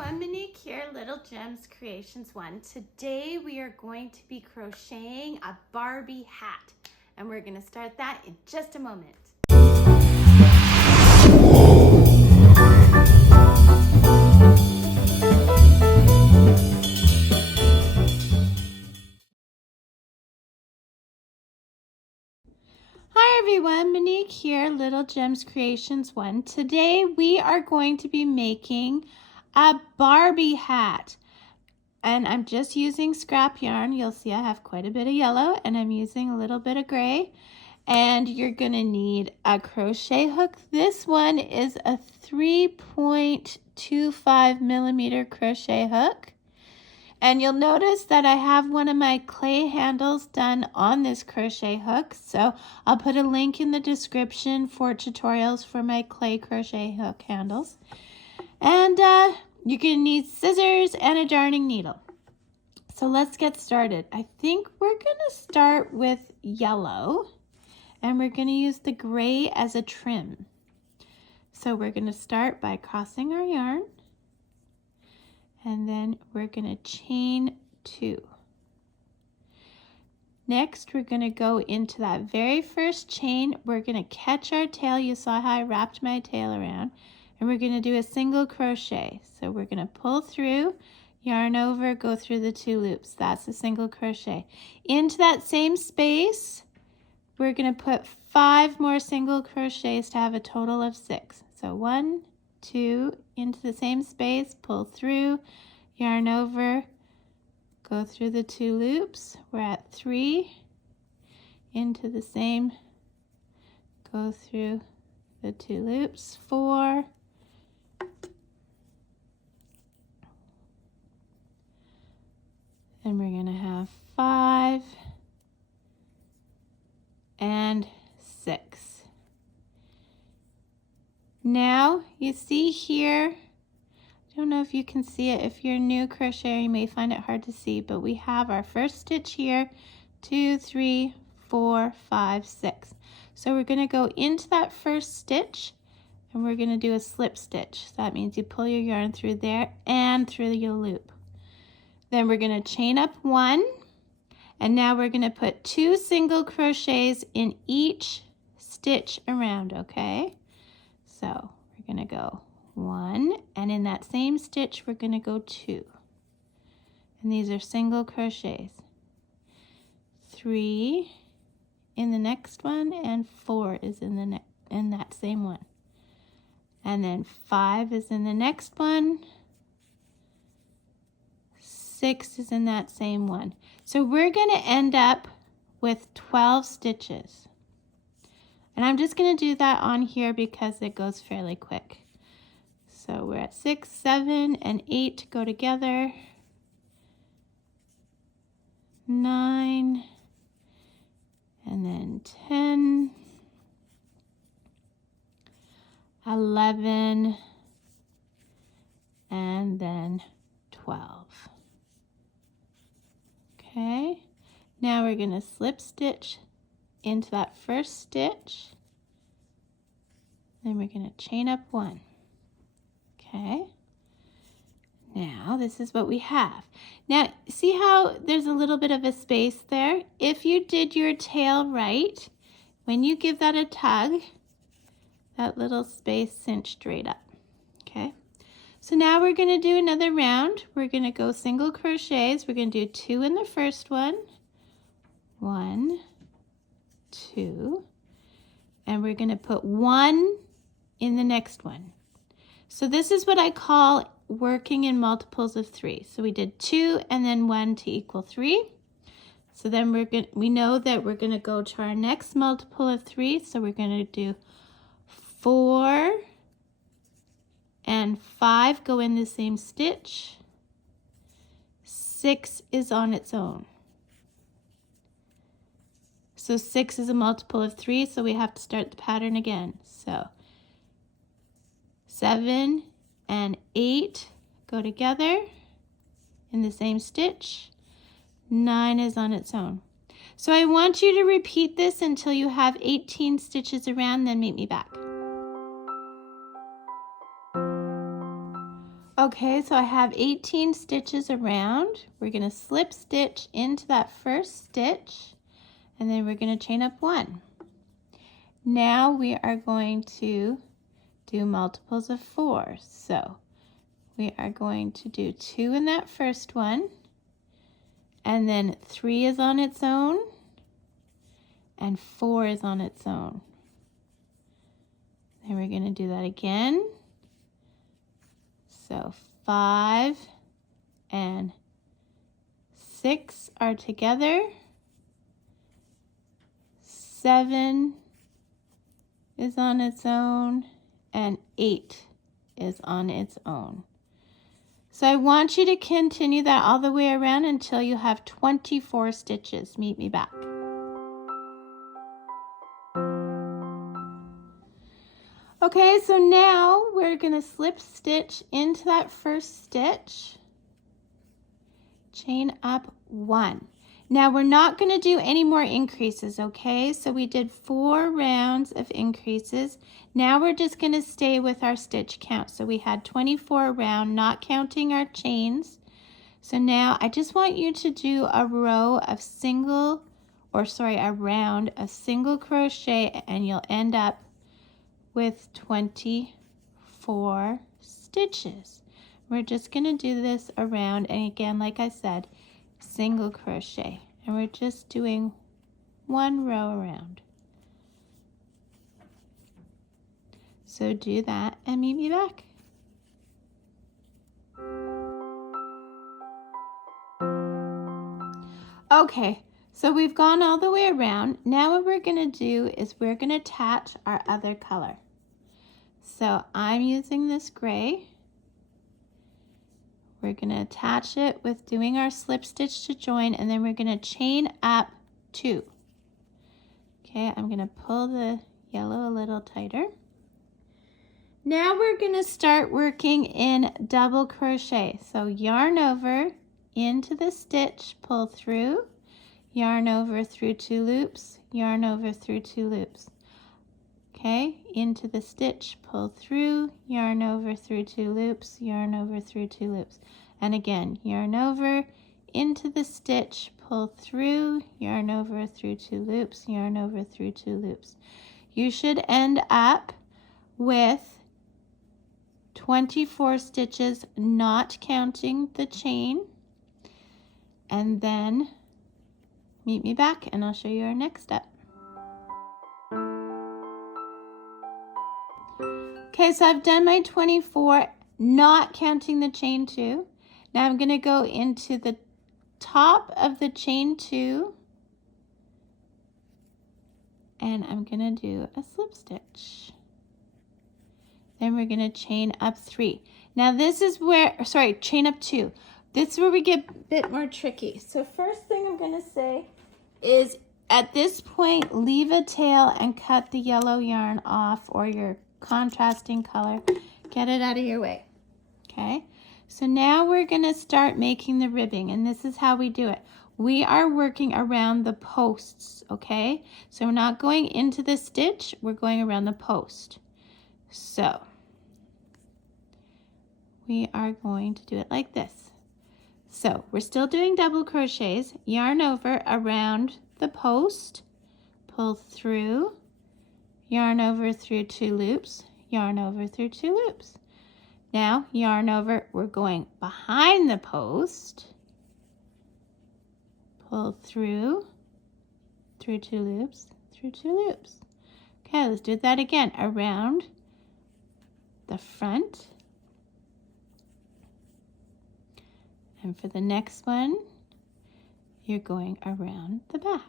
everyone, Monique here, Little Gems Creations 1. Today we are going to be crocheting a Barbie hat, and we're going to start that in just a moment. Hi everyone, Monique here, Little Gems Creations 1. Today we are going to be making a Barbie hat. And I'm just using scrap yarn. You'll see I have quite a bit of yellow and I'm using a little bit of gray. And you're gonna need a crochet hook. This one is a 3.25 millimeter crochet hook. And you'll notice that I have one of my clay handles done on this crochet hook. So I'll put a link in the description for tutorials for my clay crochet hook handles. And you're going to need scissors and a darning needle. So let's get started. I think we're going to start with yellow. And we're going to use the gray as a trim. So we're going to start by crossing our yarn. And then we're going to chain 2. Next, we're going to go into that very first chain. We're going to catch our tail. You saw how I wrapped my tail around. And we're going to do a single crochet. So we're going to pull through, yarn over, go through the 2 loops. That's a single crochet. Into that same space, we're going to put 5 more single crochets to have a total of 6. So 1, 2, into the same space, pull through, yarn over, go through the 2 loops. We're at 3, into the same, go through the 2 loops, 4, and we're going to have 5 and 6. Now you see here, I don't know if you can see it. If you're a new crocheter, you may find it hard to see, but we have our first stitch here, 2, 3, 4, 5, 6. So we're going to go into that first stitch and we're going to do a slip stitch. So that means you pull your yarn through there and through your loop. Then we're going to chain up 1, and now we're going to put 2 single crochets in each stitch around, okay? So we're going to go 1, and in that same stitch we're going to go 2. And these are single crochets. 3 in the next one, and 4 is in that same one. And then 5 is in the next one. 6 is in that same one. So we're going to end up with 12 stitches. And I'm just going to do that on here because it goes fairly quick. So we're at 6, 7, and 8 go together. 9, and then 10, 11, and then 12. Okay, now we're going to slip stitch into that first stitch. Then we're going to chain up 1. Okay, now this is what we have. Now see how there's a little bit of a space there? If you did your tail right, when you give that a tug, that little space cinched right up. Okay, so now we're going to do another round. We're going to go single crochets. We're going to do 2 in the first one. 1, 2, and we're going to put 1 in the next one. So this is what I call working in multiples of 3. So we did 2 and then 1 to equal 3. So then we know that we're going to go to our next multiple of 3. So we're going to do 4 and 5 go in the same stitch. 6 is on its own. So 6 is a multiple of 3, so we have to start the pattern again. So 7 and 8 go together in the same stitch. 9 is on its own. So I want you to repeat this until you have 18 stitches around, then meet me back. Okay, so I have 18 stitches around. We're going to slip stitch into that first stitch, and then we're going to chain up 1. Now we are going to do multiples of 4. So we are going to do 2 in that first one, and then 3 is on its own, and 4 is on its own. Then we're going to do that again. So 5 and 6 are together. 7 is on its own, and 8 is on its own. So I want you to continue that all the way around until you have 24 stitches. Meet me back. Okay, so now we're going to slip stitch into that first stitch, chain up 1. Now we're not going to do any more increases, okay? So we did 4 rounds of increases. Now we're just going to stay with our stitch count. So we had 24 around, not counting our chains. So now I just want you to do a round of single crochet, and you'll end up with 24 stitches. We're just going to do this around, and again, like I said, single crochet, and we're just doing 1 row around. So do that and meet me back. Okay, so we've gone all the way around. Now what we're going to do is we're going to attach our other color. So I'm using this gray. We're going to attach it with doing our slip stitch to join, and then we're going to chain up 2. Okay, I'm going to pull the yellow a little tighter. Now we're going to start working in double crochet. So yarn over into the stitch, pull through, yarn over through 2 loops, yarn over through 2 loops. Okay, into the stitch, pull through, yarn over through 2 loops, yarn over through 2 loops. And again, yarn over into the stitch, pull through, yarn over through 2 loops, yarn over through 2 loops. You should end up with 24 stitches, not counting the chain. And then meet me back and I'll show you our next step. Okay, so I've done my 24, not counting the chain 2. Now I'm going to go into the top of the chain 2, and I'm going to do a slip stitch. Then we're going to chain up 3. Now this is where, chain up 2. This is where we get a bit more tricky. So first thing I'm going to say is at this point, leave a tail and cut the yellow yarn off, or your contrasting color. Get it out of your way. Okay, so now we're going to start making the ribbing, and this is how we do it. We are working around the posts, okay? So we're not going into the stitch, we're going around the post. So we are going to do it like this. So we're still doing double crochets, yarn over around the post, pull through, yarn over through 2 loops, yarn over through 2 loops. Now yarn over, we're going behind the post, pull through 2 loops, through 2 loops. Okay, let's do that again, around the front. And for the next one, you're going around the back.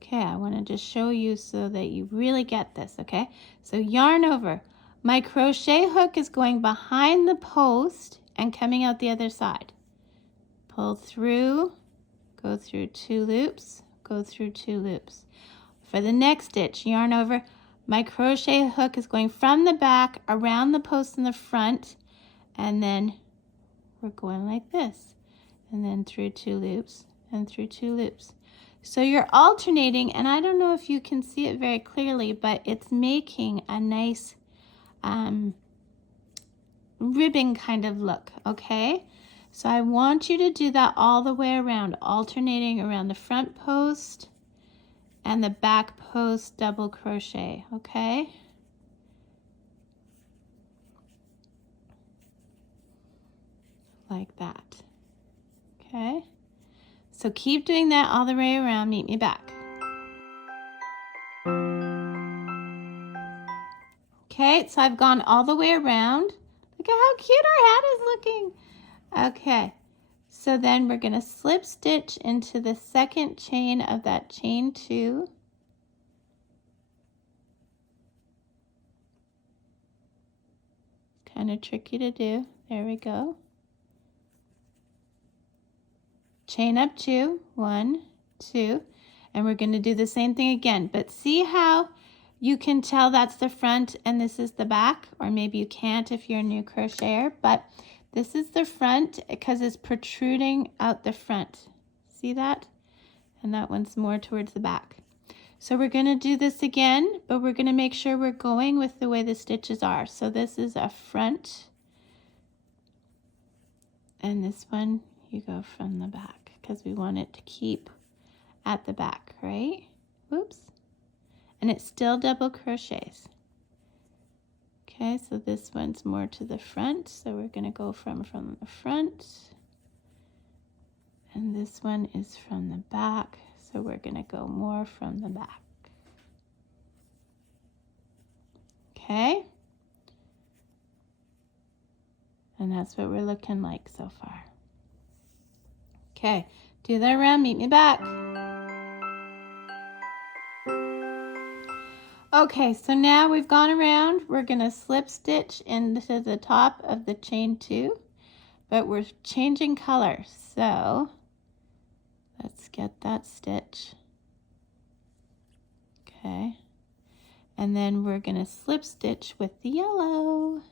Okay, I want to just show you so that you really get this, okay? So yarn over. My crochet hook is going behind the post and coming out the other side. Pull through, go through 2 loops, go through 2 loops. For the next stitch, yarn over. My crochet hook is going from the back around the post in the front, and then we're going like this, and then through 2 loops and through 2 loops. So you're alternating, and I don't know if you can see it very clearly, but it's making a nice ribbon kind of look, okay? So I want you to do that all the way around, alternating around the front post and the back post double crochet, okay? Like that, okay? So keep doing that all the way around. Meet me back. Okay, so I've gone all the way around. Look at how cute our hat is looking. Okay, so then we're going to slip stitch into the second chain of that chain 2. Kind of tricky to do. There we go. Chain up 2, 1, 2, and we're going to do the same thing again. But see how you can tell that's the front and this is the back, or maybe you can't if you're a new crocheter, but this is the front because it's protruding out the front. See that? And that one's more towards the back. So we're going to do this again, but we're going to make sure we're going with the way the stitches are. So this is a front, and this one you go from the back because we want it to keep at the back, right? Whoops. And it's still double crochets. Okay, so this one's more to the front, so we're going to go from the front. And this one is from the back, so we're going to go more from the back. Okay? And that's what we're looking like so far. Okay, do that around, meet me back. Okay, so now we've gone around. We're going to slip stitch into the top of the chain 2, but we're changing color. So let's get that stitch. Okay, and then we're going to slip stitch with the yellow.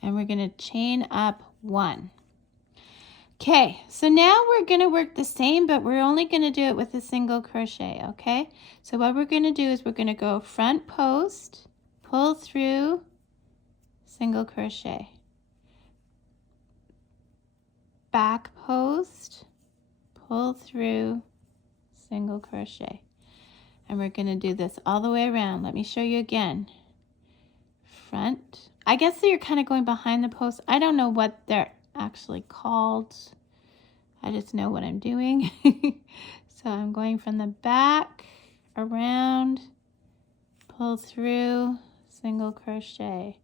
And we're going to chain up 1. Okay, so now we're going to work the same, but we're only going to do it with a single crochet, okay? So what we're going to do is we're going to go front post, pull through, single crochet. Back post, pull through, single crochet. And we're going to do this all the way around. Let me show you again. Front. I guess you're kind of going behind the post. I don't know what they're actually called. I just know what I'm doing. So I'm going from the back around, pull through, single crochet,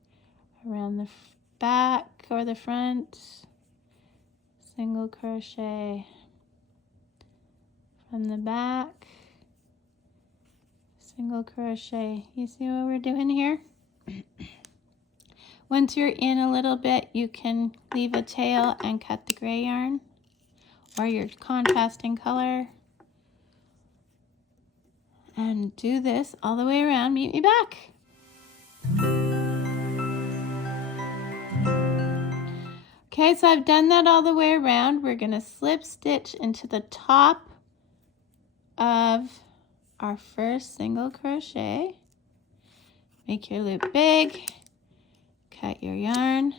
around the back or the front, single crochet, from the back, single crochet. You see what we're doing here? Once you're in a little bit, you can leave a tail and cut the gray yarn or your contrasting color. And do this all the way around. Meet me back. Okay, so I've done that all the way around. We're going to slip stitch into the top of our first single crochet. Make your loop big. Cut your yarn,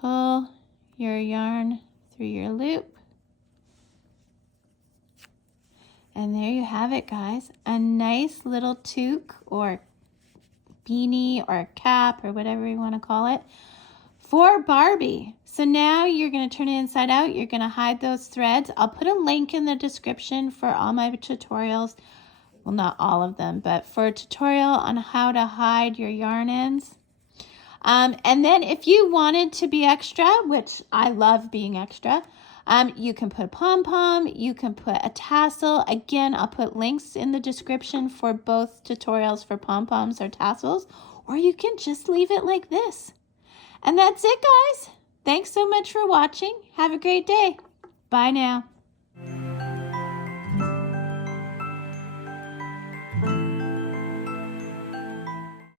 pull your yarn through your loop, and there you have it, guys. A nice little toque or beanie or cap or whatever you want to call it for Barbie. So now you're going to turn it inside out. You're going to hide those threads. I'll put a link in the description for all my tutorials. Well, not all of them, but for a tutorial on how to hide your yarn ends. And then if you wanted to be extra, which I love being extra, you can put a pom-pom, you can put a tassel. Again, I'll put links in the description for both tutorials for pom-poms or tassels, or you can just leave it like this. And that's it, guys. Thanks so much for watching. Have a great day. Bye now.